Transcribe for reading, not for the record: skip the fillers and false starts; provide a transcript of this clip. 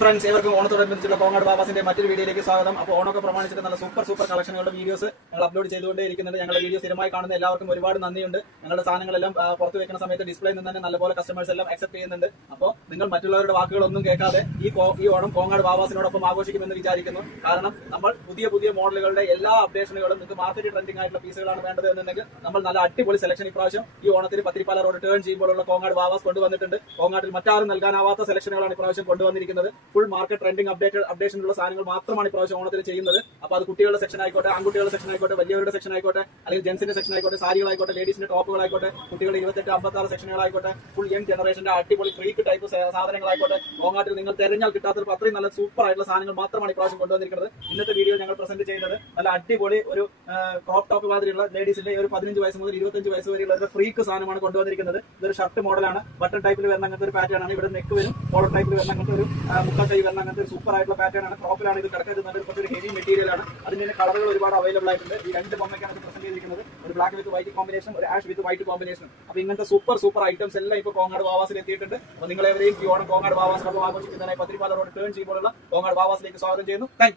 Friends, ഏവർക്കും ഓണത്തോടനുബന്ധിച്ചുള്ള കോങ്ങാട് ബാബാസിന്റെ മറ്റൊരു വീഡിയോയിലേക്ക് സ്വാഗതം. അപ്പോൾ ഓണമൊക്കെ പ്രമാണിച്ചിട്ട് നല്ല സൂപ്പർ കളക്ഷനുകളുടെ വീഡിയോസ് ഞങ്ങൾ അപ്ലോഡ് ചെയ്തുകൊണ്ടേ ഇരിക്കുന്നുണ്ട്. ഞങ്ങളുടെ വീഡിയോ സ്ഥിരമായി കാണുന്ന എല്ലാവർക്കും ഒരുപാട് നന്ദിയുണ്ട്. ഞങ്ങളുടെ സാധനങ്ങളെല്ലാം പുറത്ത് വെക്കുന്ന സമയത്ത് ഡിസ്പ്ലേയിൽ നിന്ന് തന്നെ നല്ലപോലെ കസ്റ്റമേഴ്സ് എല്ലാം അക്സെപ്റ്റ് ചെയ്യുന്നുണ്ട്. അപ്പോൾ നിങ്ങൾ മറ്റുള്ളവരുടെ വാക്കുകളൊന്നും കേൾക്കാതെ ഈ ഓണം കോങ്ങാട് ബാബാസിനോടൊപ്പം ആഘോഷിക്കുമെന്ന് വിചാരിക്കുന്നു. കാരണം നമ്മൾ പുതിയ മോഡലുകളുടെ എല്ലാ അപ്ഡേഷനുകളും നിങ്ങൾക്ക് മാർക്കറ്റ് ട്രെൻഡിംഗ് ആയിട്ടുള്ള പീസുകളാണ് വേണ്ടത് എന്നുണ്ടെങ്കിൽ നമ്മൾ നല്ല അടിപൊളി സെലക്ഷൻ ഇപ്രാവശ്യം ഈ ഓണത്തിന് പത്തിരിപ്പാല റോഡ് ടേൺ ചെയ്യുമ്പോഴുള്ള കോങ്ങാട് ബാബാസ് കൊണ്ടുവന്നിട്ടുണ്ട്. കോങ്ങാട്ടിൽ മറ്റാരും നൽകാനാവാത്ത സെലക്ഷനുകളാണ് ഇപ്രാവശ്യം കൊണ്ടുവന്നിരിക്കുന്നത്. ഫുൾ മാർക്കറ്റ് ട്രെൻഡിംഗ് അപ്ഡേഷനുള്ള സാധനങ്ങൾ മാത്രമാണ് ഇപ്രാവശ്യം ഓണത്തിന് ചെയ്യുന്നത്. അപ്പോൾ അത് കുട്ടികളുടെ സെക്ഷൻ ആയിക്കോട്ടെ, ആൺകുട്ടികളുടെ സെക്ഷൻ ആയിക്കോട്ടെ, വലിയവരുടെ സെക്ഷൻ ആയിക്കോട്ടെ, അല്ലെങ്കിൽ ജെൻസിന്റെ സെക്ഷൻ ആയിക്കോട്ടെ, സാരികളായിക്കോട്ടെ, ലേഡീസിന്റെ ടോപ്പുകളായിക്കോട്ടെ, കുട്ടികളുടെ 28-56 സെക്ഷനുകളായിക്കോട്ടെ, ഫുൾ യങ് ജനറേഷന്റെ അടിപൊളി ഫ്രീക്ക് ടൈപ്പ് സാധനങ്ങളായിക്കോട്ടെ, കോങ്ങാട്ടിൽ നിങ്ങൾ തെരഞ്ഞാൽ കിട്ടാത്ത അത്രയും നല്ല സൂപ്പർ ആയിട്ടുള്ള സാധനങ്ങൾ മാത്രമാണ് ഇപ്രാവശ്യം കൊണ്ടുവന്നിരിക്കുന്നത്. ഇന്നത്തെ വീഡിയോ ഞങ്ങൾ പ്രസന്റ് ചെയ്യുന്നത് നല്ല അടിപൊളി ഒരു ക്രോപ്പ് ടോപ്പ് മാതിരിയുള്ള ലേഡീസിന്റെ ഒരു 15 വയസ്സ് മുതൽ 25 വയസ്സ് വരെയുള്ള ഒരു ഫ്രീക്ക് സാധനമാണ് കൊണ്ടുവന്നിരിക്കുന്നത്. ഇതൊരു ഷർട്ട് മോഡലാണ്. ബട്ടൺ ടൈപ്പിൽ വരുന്ന അങ്ങനത്തെ ഒരു പാറ്റേൺ ആണ്. ഇവിടെ നെക്ക് വരും. കോളർ ടൈപ്പിൽ വരുന്ന അങ്ങനത്തെ ഒരു മുക്കാൽ ടൈപ്പ് വരുന്ന അങ്ങനത്തെ ഒരു സൂപ്പർ ആയിട്ടുള്ള പാറ്റേൺ ആണ്. ക്രോപ്പിലാണ് ഇത് കിടക്കുന്നത്. കുറച്ചൊരു ഹെവി മെറ്റീരിയൽ ആണ്. അതിന്റെ കളറുകൾ ഒരുപാട് അവൈലബിൾ ആയിട്ടുണ്ട്. ഈ രണ്ട് ബൊമ്മയ്ക്കാണ് ഇത് പ്രസന്റ് ചെയ്തിരിക്കുന്നത്. ഒരു ബ്ലാക്ക് വിത്ത് വൈറ്റ് കോമ്പിനേഷൻ, ഒരു ആഷ് വിത്ത് വൈറ്റ് കോമ്പിനേഷൻ. അപ്പോൾ ഇങ്ങനത്തെ സൂപ്പർ ഐറ്റംസ് എല്ലാം ഇപ്പോൾ കോങ്ങാട് ബാബാസിൽ എത്തിയിട്ടുണ്ട്. അപ്പോൾ നിങ്ങളെവരെയും ഈ ഓണം കോങ്ങാട് ബാബാസിനൊപ്പം ആഘോഷിക്കുന്നതിനായി പത്തിരിപ്പാല റോഡ് ടേൺ ചെയ്യുമ്പോഴുള്ള കോങ്ങാട് ബാബാസിലേക്ക് സ്വാഗതം ചെയ്യുന്നു. Thank you.